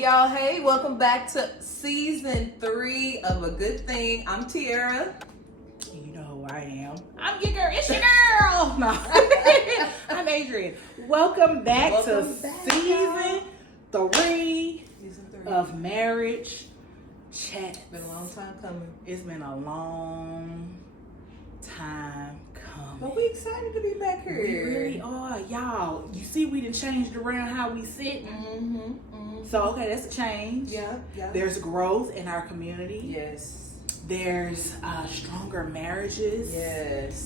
Hey y'all, hey, welcome back to season 3 of A Good Thing. I'm Tiara. You know who I am. I'm your girl. It's your girl. No. I'm Adrian. Welcome back to season 3 of Marriage Chat. It's been a long time coming. It's been a long time coming. But we excited to be back here. We really are. Y'all, you see we done changed around how we sit. So, okay, that's a change. Yeah. There's growth in our community. Yes. There's stronger marriages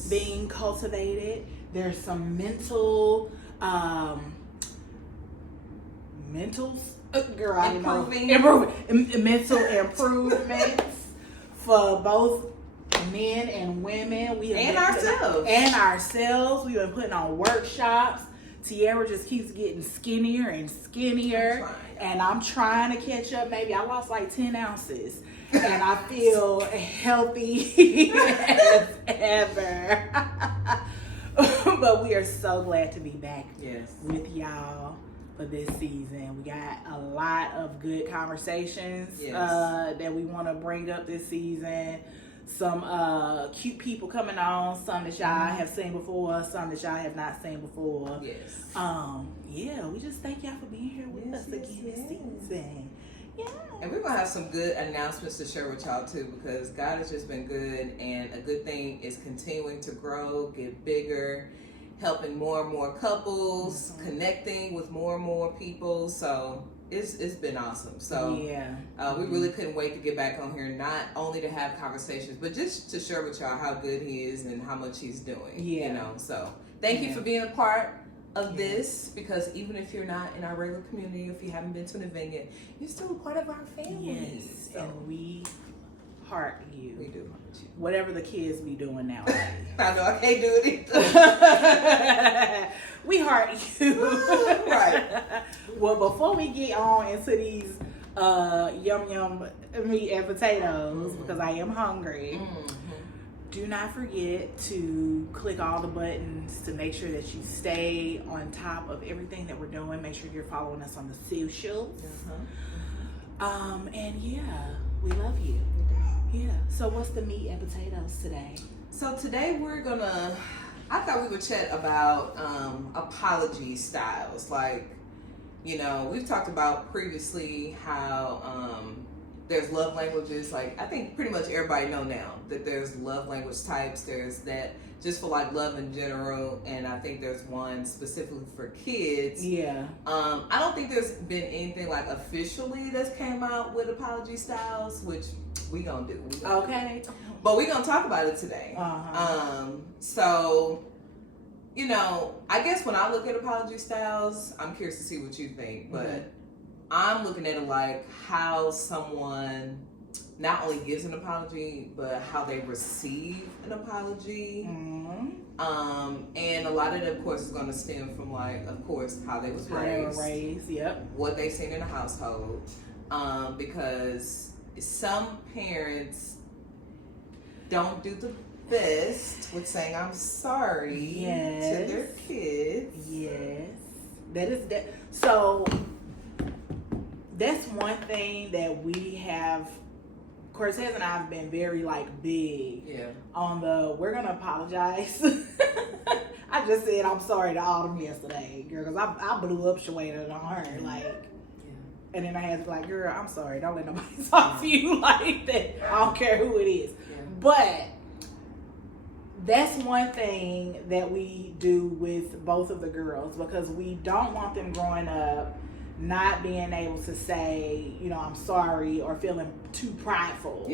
being cultivated. There's some mental mental improvements for both men and women. And ourselves. We've been putting on workshops. Tiara just keeps getting skinnier and skinnier, and I'm trying to catch up. Maybe I lost like 10 ounces, and I feel healthy as ever. But we are so glad to be back with y'all for this season. We got a lot of good conversations that we want to bring up this season. Some cute people coming on, some that y'all have seen before, some that y'all have not seen before. We just thank y'all for being here with us again this season. Yeah. And we're gonna have some good announcements to share with y'all too, because God has just been good, and A Good Thing is continuing to grow, get bigger, helping more and more couples, connecting with more and more people. So it's been awesome. So we really couldn't wait to get back on here, not only to have conversations, but just to share with y'all how good he is and how much he's doing. You know, so thank you for being a part of this, because even if you're not in our regular community, if you haven't been to an event yet, you're still a part of our family. Yes, so. And we heart you. We do heart you. Whatever the kids be doing nowadays. I know, I can't do it either. We heart you. Right. Well, before we get on into these yum meat and potatoes, because I am hungry, do not forget to click all the buttons to make sure that you stay on top of everything that we're doing. Make sure you're following us on the socials. And we love you. Yeah. So what's the meat and potatoes today? So today I thought we would chat about apology styles. Like, you know, we've talked about previously how there's love languages. Like, I think pretty much everybody know now that there's love language types. There's that just for like love in general, and I think there's one specifically for kids. I don't think there's been anything like officially that's came out with apology styles, which we gonna do. But we gonna talk about it today. So, you know, I guess when I look at apology styles, I'm curious to see what you think, but I'm looking at it like how someone not only gives an apology, but how they receive an apology. And a lot of it, of course, is going to stem from, like, of course, how they was raised. What they seen in the household. Because some parents don't do the best with saying I'm sorry to their kids. That is that. So that's one thing that we have. Cortez and I have been very like big on we're gonna apologize. I just said I'm sorry to Autumn yesterday, girl, because I blew up Shawada on her, like. And then I had to be like, girl, I'm sorry. Don't let nobody talk to you like that. I don't care who it is. But that's one thing that we do with both of the girls, because we don't want them growing up not being able to say, you know, I'm sorry, or feeling too prideful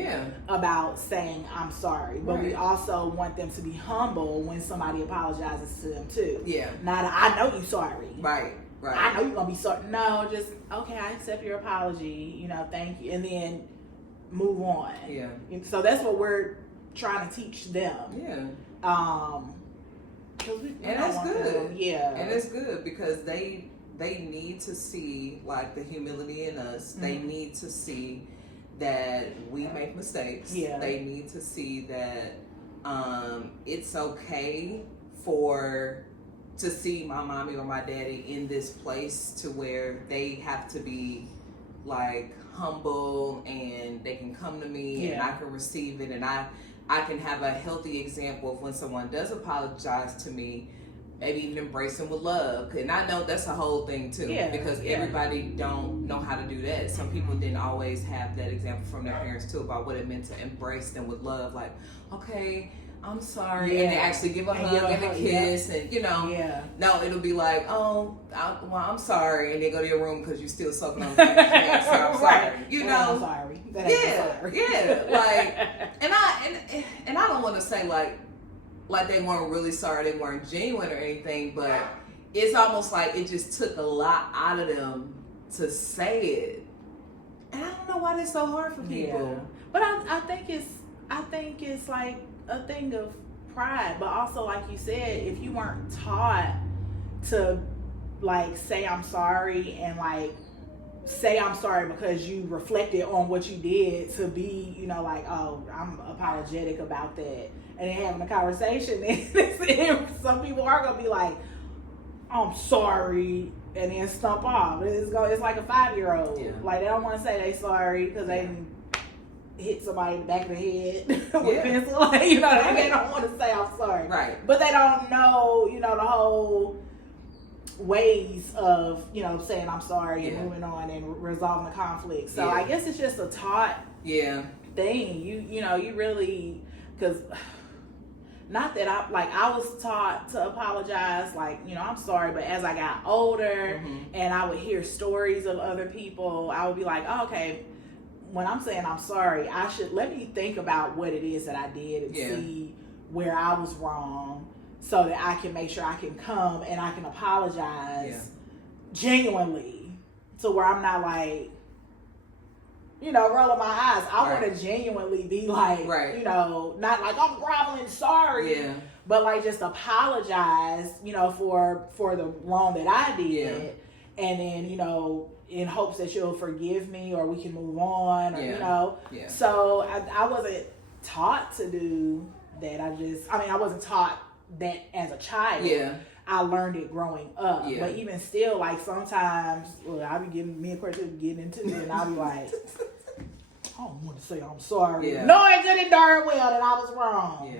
about saying I'm sorry. But we also want them to be humble when somebody apologizes to them too. Not I know you sorry. Right. I know you're gonna be sorry. No, just okay, I accept your apology, you know, thank you, and then move on. So that's what we're trying to teach them. And that's good. And it's good because they need to see like the humility in us. They need to see that we make mistakes. They need to see that it's okay to see my mommy or my daddy in this place to where they have to be like humble, and they can come to me and I can receive it, and I can have a healthy example of when someone does apologize to me, maybe even embrace them with love. And I know that's a whole thing too, because everybody don't know how to do that. Some people didn't always have that example from their parents too, about what it meant to embrace them with love. Like, okay, I'm sorry, and they actually give a hug and a kiss, and you know, no, it'll be like, oh, well, I'm sorry, and they go to your room because you're still soaking on the things. I'm sorry, you know, I'm sorry. Like, and I don't want to say like they weren't really sorry, they weren't genuine or anything, but it's almost like it just took a lot out of them to say it, and I don't know why that's so hard for people. But I think it's like a thing of pride, but also, like you said, if you weren't taught to like say I'm sorry, and like say I'm sorry because you reflected on what you did, to be, you know, like, oh, I'm apologetic about that, and then having a conversation, and some people are gonna be like, I'm sorry, and then stump off. It's like a 5-year-old. Like, they don't want to say they sorry because they hit somebody in the back of the head with a pencil. Like, you know, they don't want to say I'm sorry. Right. But they don't know, you know, the whole ways of, you know, saying I'm sorry and moving on and resolving the conflict. So I guess it's just a taught thing. You know, you really, because not that I was taught to apologize, like, you know, I'm sorry, but as I got older and I would hear stories of other people, I would be like, oh, okay, when I'm saying I'm sorry, let me think about what it is that I did and see where I was wrong, so that I can make sure I can come and I can apologize genuinely, to where I'm not like, you know, rolling my eyes. I want to genuinely be like, you know, not like I'm groveling sorry, but like just apologize, you know, for the wrong that I did, and then, you know, in hopes that you'll forgive me or we can move on, or, you know. So I wasn't taught to do that. I wasn't taught that as a child. I learned it growing up. But even still, like, sometimes, I'll be me and Cortez getting into it, and I'll be like, I don't want to say I'm sorry. Knowing good and darn well that I was wrong.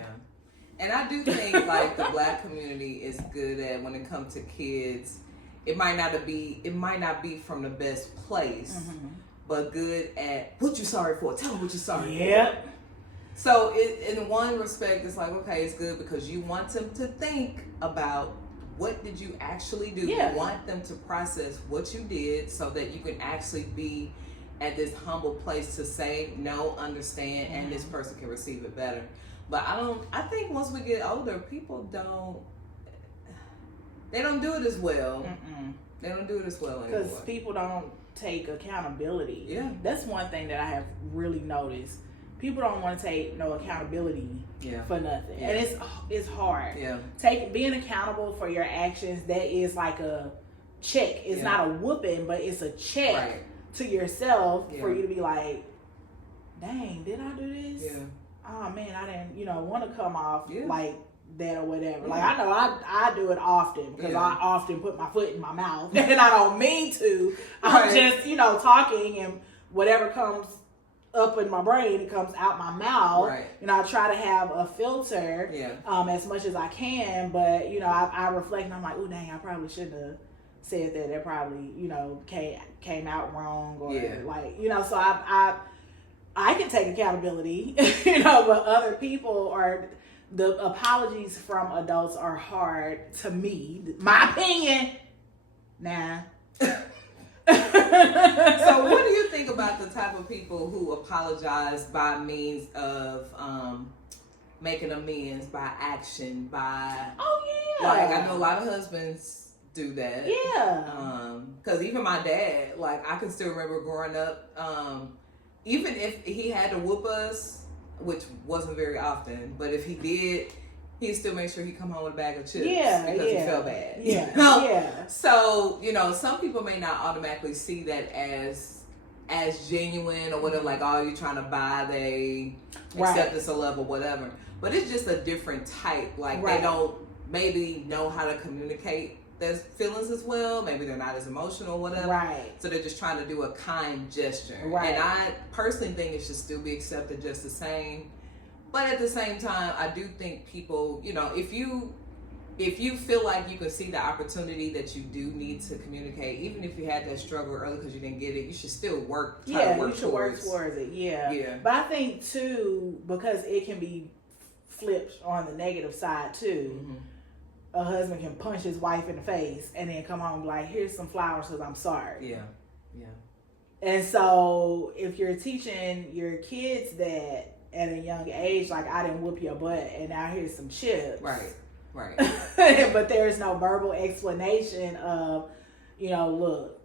And I do think, like, the Black community is good at, when it comes to kids, it might not be from the best place, but good at what you sorry for. Tell them what you're sorry for. So in one respect, it's like, okay, it's good because you want them to think about what did you actually do. You want them to process what you did, so that you can actually be at this humble place to say no, understand, and this person can receive it better. But I think once we get older, people don't do it as well. They don't do it as well anymore. Because people don't take accountability. That's one thing that I have really noticed. People don't want to take no accountability for nothing. And it's hard. Being accountable for your actions, that is like a check. It's not a whooping, but it's a check to yourself for you to be like, dang, did I do this? Oh man, I didn't, you know, want to come off like that or whatever. Like, I know I do it often, because I often put my foot in my mouth and I don't mean to. I'm just, you know, talking, and whatever comes up in my brain, it comes out my mouth. You know, I try to have a filter as much as I can, but, you know, I reflect and I'm like, oh dang, I probably shouldn't have said that. That probably, you know, came out wrong, or like, you know, so I can take accountability, you know, but other people the apologies from adults are hard to me. My opinion. Nah. So what do you think about the type of people who apologize by means of making amends, by action, by... Like, I know a lot of husbands do that. Because even my dad, like, I can still remember growing up, even if he had to whoop us, which wasn't very often, but if he did, he'd still make sure he come home with a bag of chips because he felt bad. You know? So, you know, some people may not automatically see that as genuine or whatever, like, oh, you're trying to buy they acceptance or love or whatever. But it's just a different type. Like, they don't maybe know how to communicate their feelings as well. Maybe they're not as emotional, whatever. Right. So they're just trying to do a kind gesture. Right. And I personally think it should still be accepted just the same. But at the same time, I do think people, you know, if you feel like you can see the opportunity that you do need to communicate, even if you had that struggle early because you didn't get it, you should still work. You should work towards it. Yeah. But I think too, because it can be flipped on the negative side too. Mm-hmm. A husband can punch his wife in the face and then come home and be like, here's some flowers because I'm sorry. Yeah. And so if you're teaching your kids that at a young age, like, I didn't whoop your butt and now here's some chips. Right. But there's no verbal explanation of, you know, look,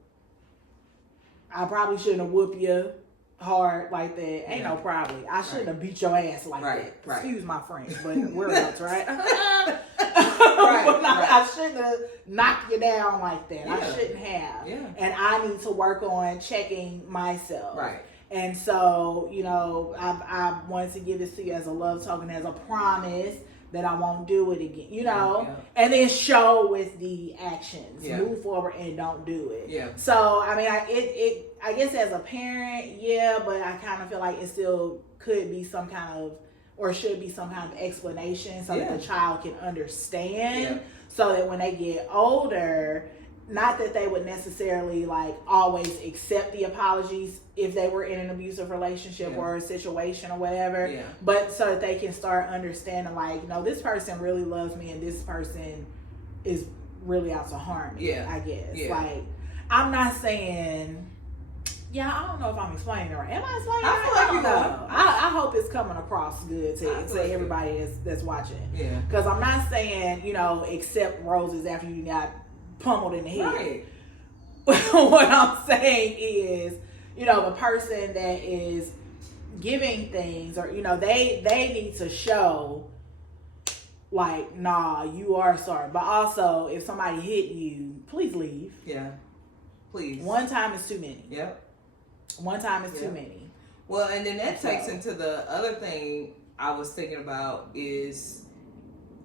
I probably shouldn't have whooped you hard like that. Ain't no probably. I shouldn't have beat your ass like that. Excuse my French, but we're adults, right? I shouldn't have knocked you down like that. I shouldn't have. And I need to work on checking myself. Right. And so, you know, I wanted to give this to you as a love token, as a promise that I won't do it again, you know, and then show with the actions, move forward and don't do it. Yeah. So, I mean, I guess as a parent, but I kind of feel like it still could be some kind of, or should be some kind of explanation so that the child can understand, so that when they get older, not that they would necessarily like always accept the apologies if they were in an abusive relationship or a situation or whatever, but so that they can start understanding, like, no, this person really loves me and this person is really out to harm me, I guess. Like, I'm not saying, I don't know if I'm explaining it right. Am I explaining it right? I feel like you know. I hope it's coming across good to everybody that's watching. Yeah. Because I'm not saying, you know, accept roses after you got pummeled in the head. Right. What I'm saying is, you know, the person that is giving things, or, you know, they need to show, like, nah, you are sorry. But also, if somebody hit you, please leave. Yeah. Please. One time is too many. Yep. One time is too many. Well, and then that takes into the other thing I was thinking about is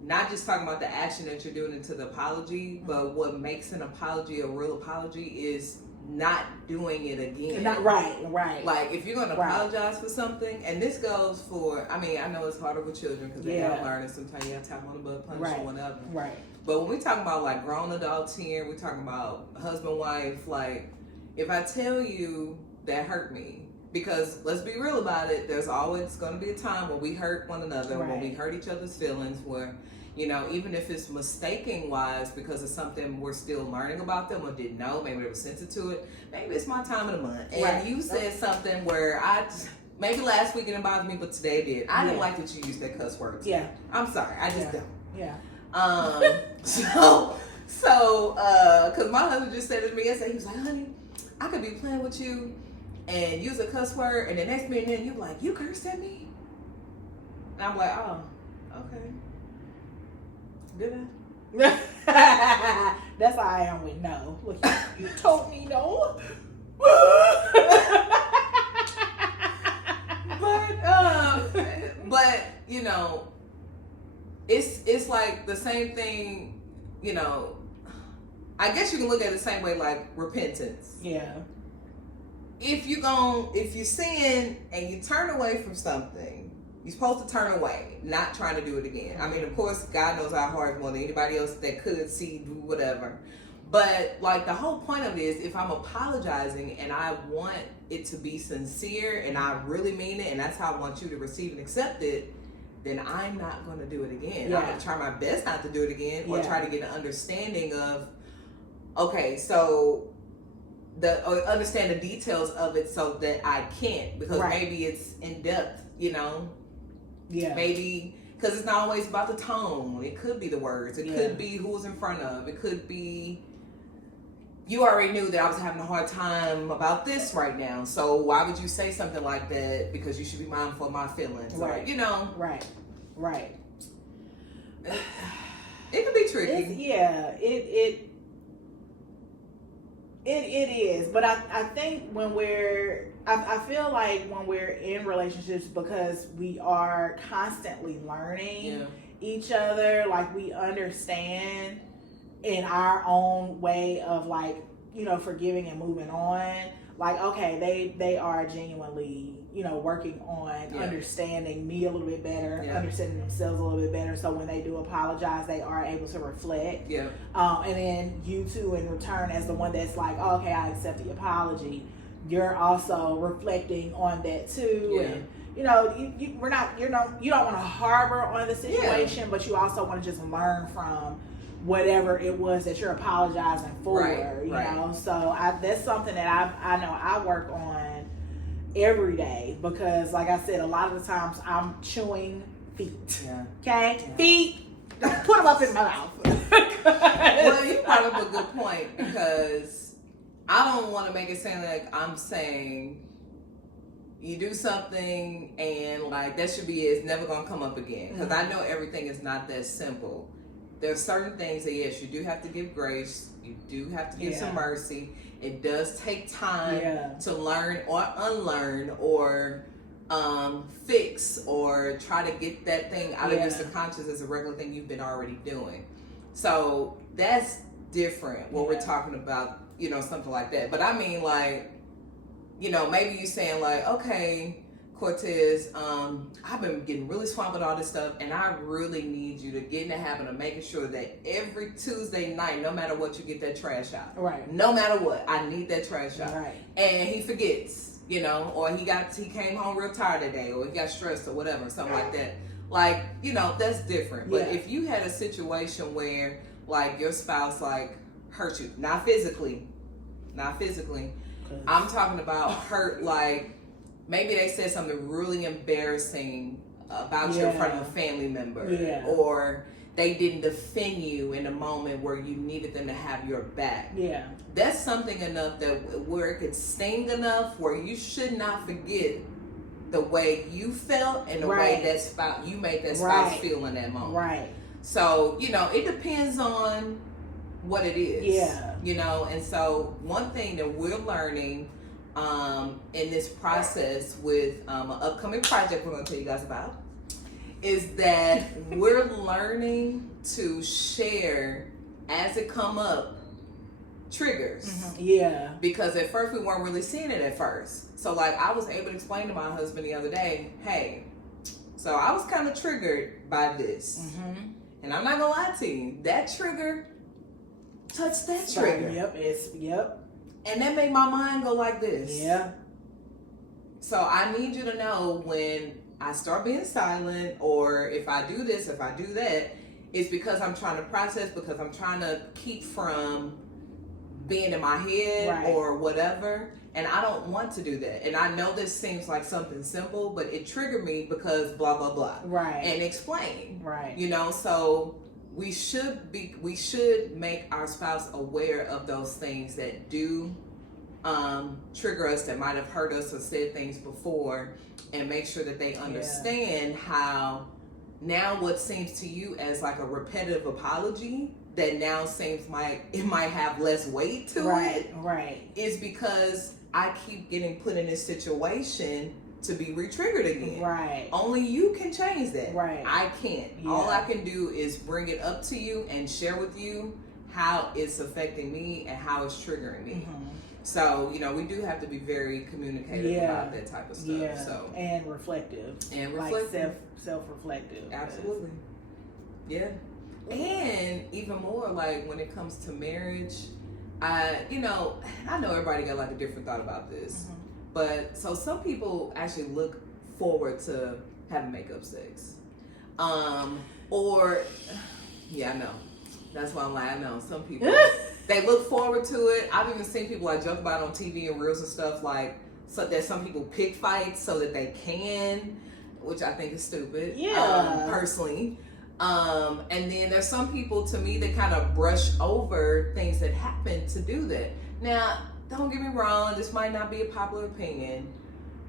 not just talking about the action that you're doing into the apology, but what makes an apology a real apology is not doing it again. Not right. Like, if you're going to apologize for something, and this goes for, I mean, I know it's harder with children because they don't learn, and sometimes you have to tap on the butt, punch or whatever. Right. But when we talk about like grown adults here, we're talking about husband, wife, like, if I tell you that hurt me, because let's be real about it, there's always going to be a time when we hurt one another, when we hurt each other's feelings, where, you know, even if it's mistaking wise because of something we're still learning about them or didn't know, maybe they were sensitive to it, maybe it's my time of the month. And you said something where maybe last week it didn't bother me, but today it did. I didn't like that you used that cuss word. Yeah. I'm sorry. I just don't. Yeah. So, because my husband just said it to me yesterday, he was like, honey, I could be playing with you and use a cuss word, and the next minute you're like, you cursed at me? And I'm like, oh, okay. Did I? That's how I am with no. Look, you told me no. But you know, it's like the same thing, you know. I guess you can look at it the same way, like repentance. Yeah. If you sin and you turn away from something, you're supposed to turn away, not trying to do it again. I mean, of course, God knows our hearts more than anybody else that could see, do whatever. But like, the whole point of it is, if I'm apologizing and I want it to be sincere and I really mean it, and that's how I want you to receive and accept it, then I'm not going to do it again. I'm going to try my best not to do it again, or try to get an understanding of, okay, so understand the details of it so that I can't, because maybe it's in depth, you know. Yeah. Maybe because it's not always about the tone. It could be the words. It could be who's in front of. It could be you already knew that I was having a hard time about this right now. So why would you say something like that? Because you should be mindful of my feelings. Right. Or, you know. Right. It could be tricky. It is, but I think when I feel like when we're in relationships, because we are constantly learning each other, like we understand in our own way of like, you know, forgiving and moving on. Like, okay, they are genuinely, you know, working on understanding me a little bit better, understanding themselves a little bit better. So when they do apologize, they are able to reflect. Yeah. And then you too, in return, as the one that's like, oh, okay, I accept the apology. You're also reflecting on that too. Yeah. And, you know, you don't want to harbor on the situation, but you also want to just learn from whatever it was that you're apologizing for, you know. So that's something that I know I work on every day, because like I said, a lot of the times I'm chewing feet. Feet, put them up in my mouth. Well, you brought up a good point, because I don't want to make it sound like I'm saying you do something and like that should be it's never gonna come up again, because I know everything is not that simple. There are certain things that, yes, you do have to give grace. You do have to give some mercy. It does take time to learn or unlearn or fix or try to get that thing out of your subconscious as a regular thing you've been already doing. So that's different, what we're talking about, you know, something like that. But I mean, like, you know, maybe you're saying like, okay, Cortez, I've been getting really swamped with all this stuff, and I really need you to get in the habit of making sure that every Tuesday night, no matter what, you get that trash out. Right. No matter what, I need that trash out. Right. And he forgets, you know, or he came home real tired today, or he got stressed or whatever, something like that. Like, you know, that's different. But if you had a situation where like your spouse like hurt you, not physically, I'm talking about hurt, like maybe they said something really embarrassing about you in front of a family member, or they didn't defend you in a moment where you needed them to have your back. Yeah, that's something enough that where it could sting enough where you should not forget the way you felt and the way that spouse you made that spouse feel in that moment. Right. So, you know, it depends on what it is. Yeah. You know, and so one thing that we're learning in this process with an upcoming project we're going to tell you guys about is that we're learning to share as it come up triggers. Yeah. Because at first we weren't really seeing it at first. So like I was able to explain to my husband the other day, hey, so I was kind of triggered by this. And I'm not going to lie to you, that trigger touched that trigger. Yep. And that made my mind go like this. Yeah. So I need you to know when I start being silent, or if I do this, if I do that, it's because I'm trying to process, because I'm trying to keep from being in my head or whatever. And I don't want to do that. And I know this seems like something simple, but it triggered me because blah, blah, blah. Right. And explain. Right. You know, so we should make our spouse aware of those things that do trigger us, that might have hurt us or said things before, and make sure that they understand how now what seems to you as like a repetitive apology that now seems like it might have less weight to it. Right. Is because I keep getting put in this situation to be re-triggered again. Right. Only you can change that. Right. I can't. Yeah. All I can do is bring it up to you and share with you how it's affecting me and how it's triggering me. So, you know, we do have to be very communicative about that type of stuff. Yeah. So and reflective. Like self-reflective. Absolutely. Yeah. And even more like when it comes to marriage, I know everybody got like a different thought about this. But so some people actually look forward to having makeup sex. Or I know. That's why I'm like, I know some people they look forward to it. I've even seen people like joke about it on TV and reels and stuff, like so that some people pick fights so that they can, which I think is stupid. Yeah. Personally. And then there's some people, to me, that kind of brush over things that happen to do that. Now, don't get me wrong, this might not be a popular opinion.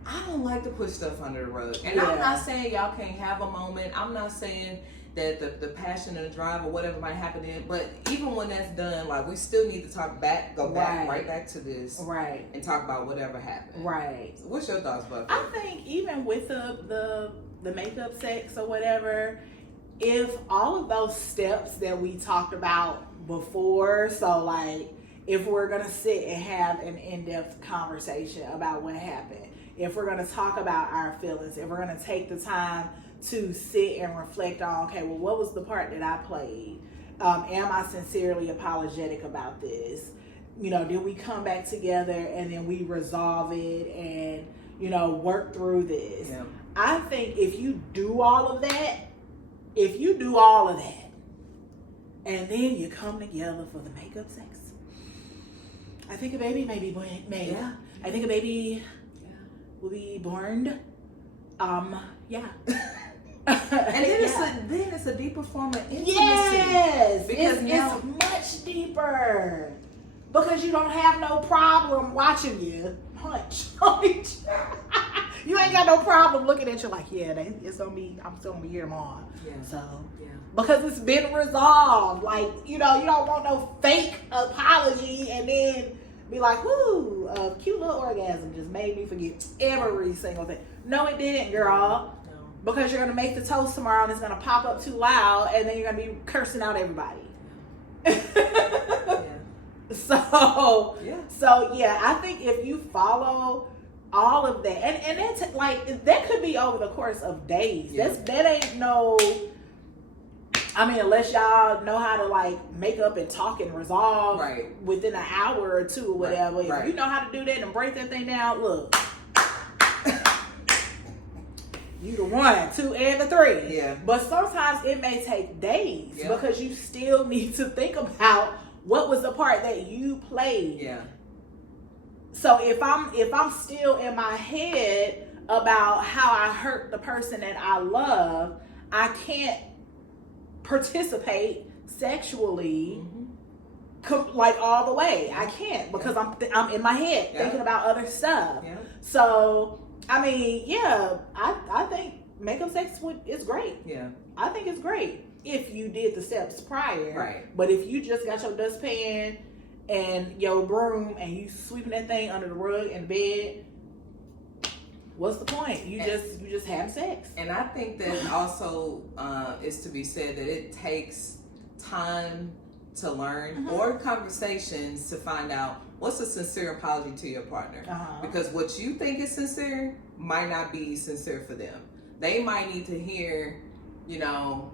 I don't like to push stuff under the rug. And I'm not saying y'all can't have a moment. I'm not saying that the passion and the drive or whatever might happen in, but even when that's done, like we still need to go back right back to this. Right. And talk about whatever happened. Right. So what's your thoughts about that? I think even with the makeup sex or whatever, if all of those steps that we talked about before. So like, if we're gonna sit and have an in-depth conversation about what happened, if we're gonna talk about our feelings, if we're gonna take the time to sit and reflect on, okay, well, what was the part that I played? Am I sincerely apologetic about this? You know, did we come back together and then we resolve it and, you know, work through this? Yeah. I think if you do all of that, and then you come together for the makeup sex, I think a baby may be made. Yeah. I think a baby will be born. Yeah. And then it's a deeper form of intimacy. Yes, because it's much deeper. Because you don't have no problem watching you punch on each other. You ain't got no problem looking at you like, yeah, it's gonna be. I'm still gonna be here tomorrow. Yeah. So because it's been resolved. Like, you know, you don't want no fake apology and then be like, whoo, a cute little orgasm just made me forget every single thing. No, it didn't, girl. Because you're going to make the toast tomorrow and it's going to pop up too loud and then you're going to be cursing out everybody. So I think if you follow all of that, and that's like, that could be over the course of days. Yeah. That ain't no, I mean, unless y'all know how to like make up and talk and resolve within an hour or two or whatever. If you know how to do that and break that thing down, look. You the 1, 2, and the 3. Yeah. But sometimes it may take days because you still need to think about what was the part that you played. Yeah. So if I'm still in my head about how I hurt the person that I love, I can't participate sexually like all the way. I can't because I'm in my head thinking about other stuff. Yeah. So I mean, I think makeup sex is great. Yeah. I think it's great if you did the steps prior. Right. But if you just got your dustpan and your broom and you sweeping that thing under the rug in bed, what's the point? You just have sex. And I think that also is to be said that it takes time to learn or conversations to find out what's a sincere apology to your partner. Because what you think is sincere might not be sincere for them. They might need to hear, you know,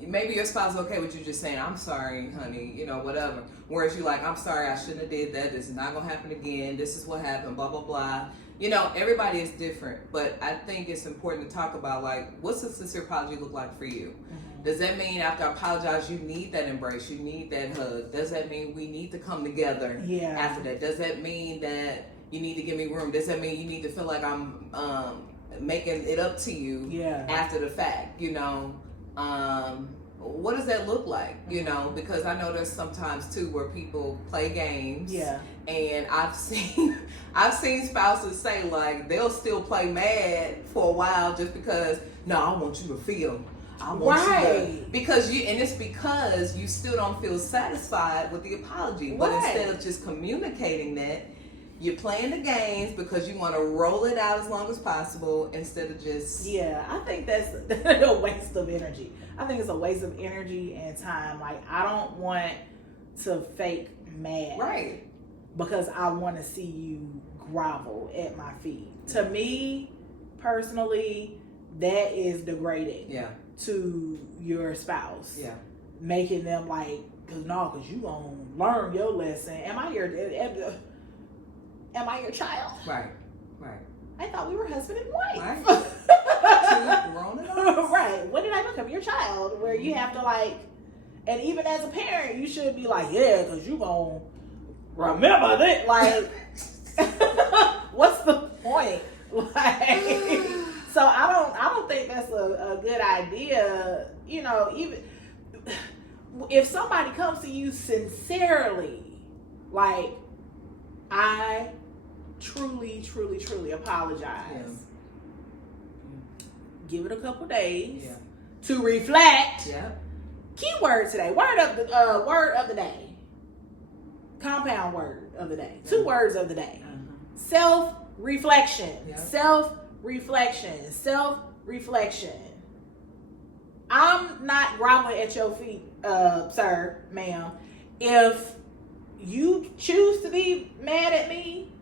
maybe your spouse is okay with you just saying, I'm sorry, honey, you know, whatever. Whereas you like, I'm sorry, I shouldn't have did that. This is not going to happen again. This is what happened, blah, blah, blah. You know, everybody is different. But I think it's important to talk about, like, what's a sincere apology look like for you? Does that mean after I apologize, you need that embrace, you need that hug? Does that mean we need to come together after that? Does that mean that you need to give me room? Does that mean you need to feel like I'm making it up to you after the fact? You know, what does that look like? You know, because I know there's sometimes too where people play games. Yeah. And I've seen spouses say like they'll still play mad for a while just because I want you to feel. I want you to, because you still don't feel satisfied with the apology. But instead of just communicating that, you're playing the games because you want to roll it out as long as possible instead of just... Yeah, I think that's a waste of energy. I think it's a waste of energy and time. Like, I don't want to fake mad. Right. Because I want to see you grovel at my feet. To me, personally, that is degrading to your spouse. Yeah. Making them like, because you going to learn your lesson. Am I your child? Right. I thought we were husband and wife. Right. Two grown adults. Right. When did I become your child? Where you have to like, and even as a parent, you should be like, yeah, because you gonna remember that. Like, what's the point? Like, so I don't think that's a good idea. You know, even if somebody comes to you sincerely, like, I truly apologize. Yeah. Give it a couple days to reflect. Yeah. Keyword today. Word of the day. Compound word of the day. 2 words of the day. Self-reflection. Yeah. Self-reflection. I'm not groveling at your feet, sir, ma'am. If you choose to be mad at me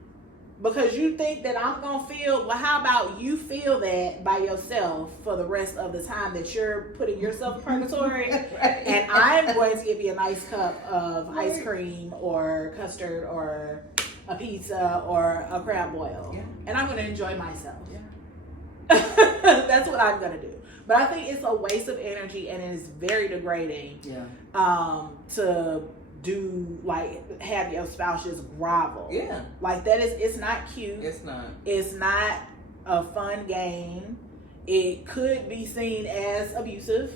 because you think that I'm going to feel, well, how about you feel that by yourself for the rest of the time that you're putting yourself in purgatory, right. And I'm going to give you a nice cup of ice cream or custard or a pizza or a crab boil, and I'm going to enjoy myself. That's what I'm going to do. But I think it's a waste of energy, and it is very degrading to do, like, have your spouse just grovel. Yeah. Like, that is, it's not cute. It's not. It's not a fun game. It could be seen as abusive.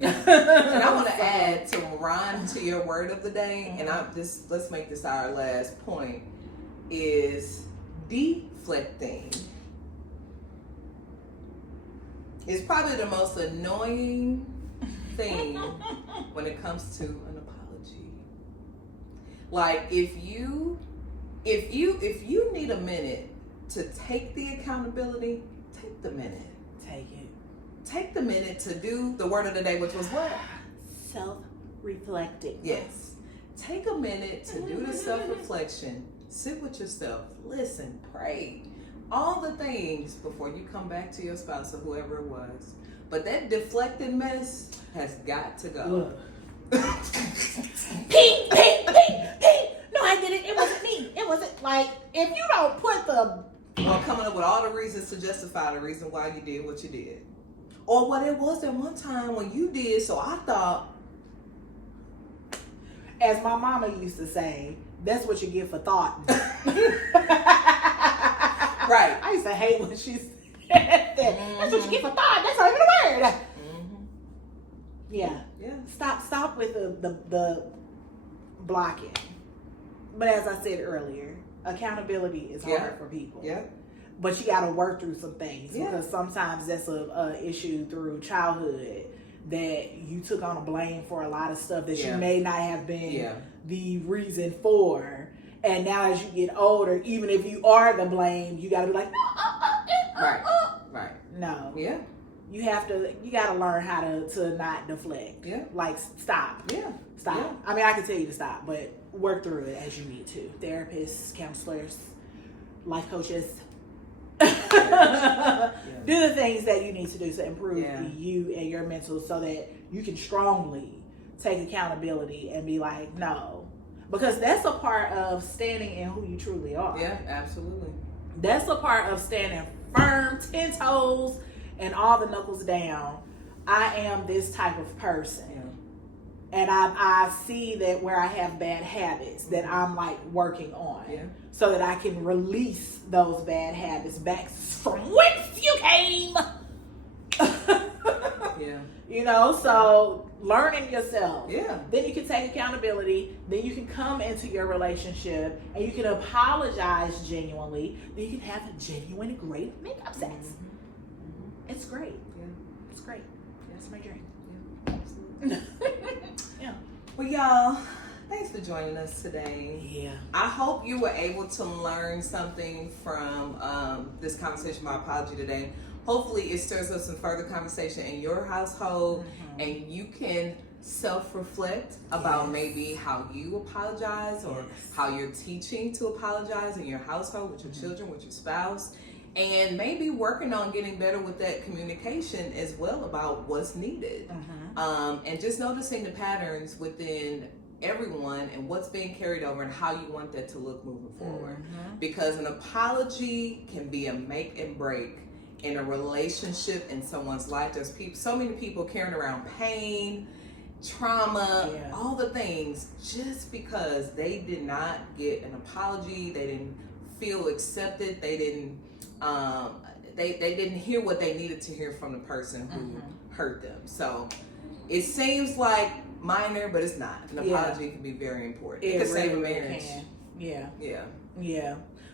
And I want to add to rhyme to your word of the day, and let's make this our last point, is deflecting. It's probably the most annoying thing when it comes to an apology. Like, if you need a minute to take the accountability, take the minute. Take the minute to do the word of the day, which was what? Self-reflecting. Yes. Take a minute to do the self-reflection. Sit with yourself. Listen. Pray. All the things before you come back to your spouse or whoever it was. But that deflected mess has got to go. Ping, ping, ping, ping. No, I did it. It wasn't me. It wasn't, like, if you don't put the... Or coming up with all the reasons to justify the reason why you did what you did. Or what it was at one time when you did, so I thought. As my mama used to say, that's what you get for thought. Right. I used to hate when she said that. That's what you get for thought. That's not even a word. Yeah. Stop with the blocking. But as I said earlier, accountability is hard for people. Yeah. But you got to work through some things because sometimes that's a issue through childhood that you took on a blame for a lot of stuff that you may not have been the reason for. And now as you get older, even if you are the blame, you got to be like, right. No. Yeah. You got to learn how to not deflect. Yeah. Like, stop. Yeah. Stop. Yeah. I mean, I can tell you to stop, but work through it as you need to. Therapists, counselors, life coaches. Do the things that you need to do to improve you and your mental so that you can strongly take accountability and be like, no. Because that's a part of standing in who you truly are. Yeah, absolutely. That's a part of standing firm, 10 toes, and all the knuckles down. I am this type of person. Yeah. And I see that where I have bad habits that I'm like working on. Yeah. So that I can release those bad habits back from whence you came. Yeah. You know, so learning yourself. Yeah. Then you can take accountability. Then you can come into your relationship and you can apologize genuinely. Then you can have a genuine, great makeup sex. Mm-hmm. It's great. Yeah. It's great. That's my dream. Yeah. Absolutely. Yeah. Well, y'all, thanks for joining us today. Yeah. I hope you were able to learn something from this conversation about apology today. Hopefully it stirs up some further conversation in your household, and you can self-reflect about maybe how you apologize or how you're teaching to apologize in your household with your children, with your spouse, and maybe working on getting better with that communication as well about what's needed. And just noticing the patterns within everyone and what's being carried over and how you want that to look moving forward. Because an apology can be a make and break in a relationship in someone's life. There's so many people carrying around pain, trauma, all the things just because they did not get an apology, they didn't feel accepted, they didn't they didn't hear what they needed to hear from the person who hurt them. So it seems like minor, but it's not. An apology can be very important. It can save a marriage. Yeah.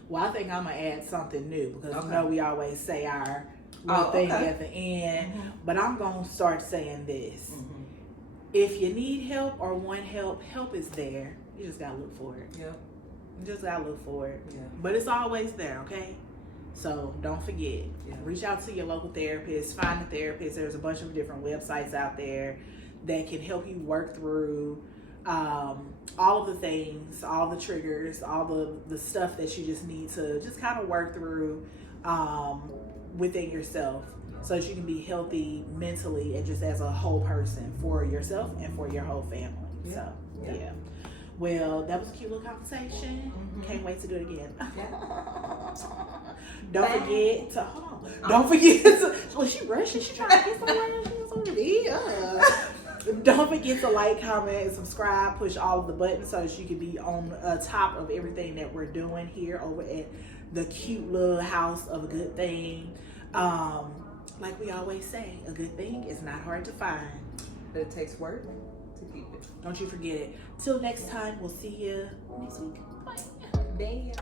Well, I think I'm going to add something new because you know we always say our little thing at the end, but I'm going to start saying this. If you need help or want help, help is there. You just got to look for it. Yeah. You just got to look for it. Yeah. But it's always there, okay? So don't forget, reach out to your local therapist, find a therapist. There's a bunch of different websites out there that can help you work through all of the things, all the triggers, all the stuff that you just need to just kind of work through within yourself, so that you can be healthy mentally and just as a whole person for yourself and for your whole family. So yeah. Well, that was a cute little conversation. Can't wait to do it again. Don't forget to hold on. Don't forget to. Well, she rushing. She trying to get somewhere. She's on the video. Don't forget to like, comment, and subscribe. Push all of the buttons so that you can be on top of everything that we're doing here over at the cute little house of a good thing. Like we always say, a good thing is not hard to find, but it takes work to keep it. Don't you forget it. Till next time, we'll see you next week. Bye. Bye.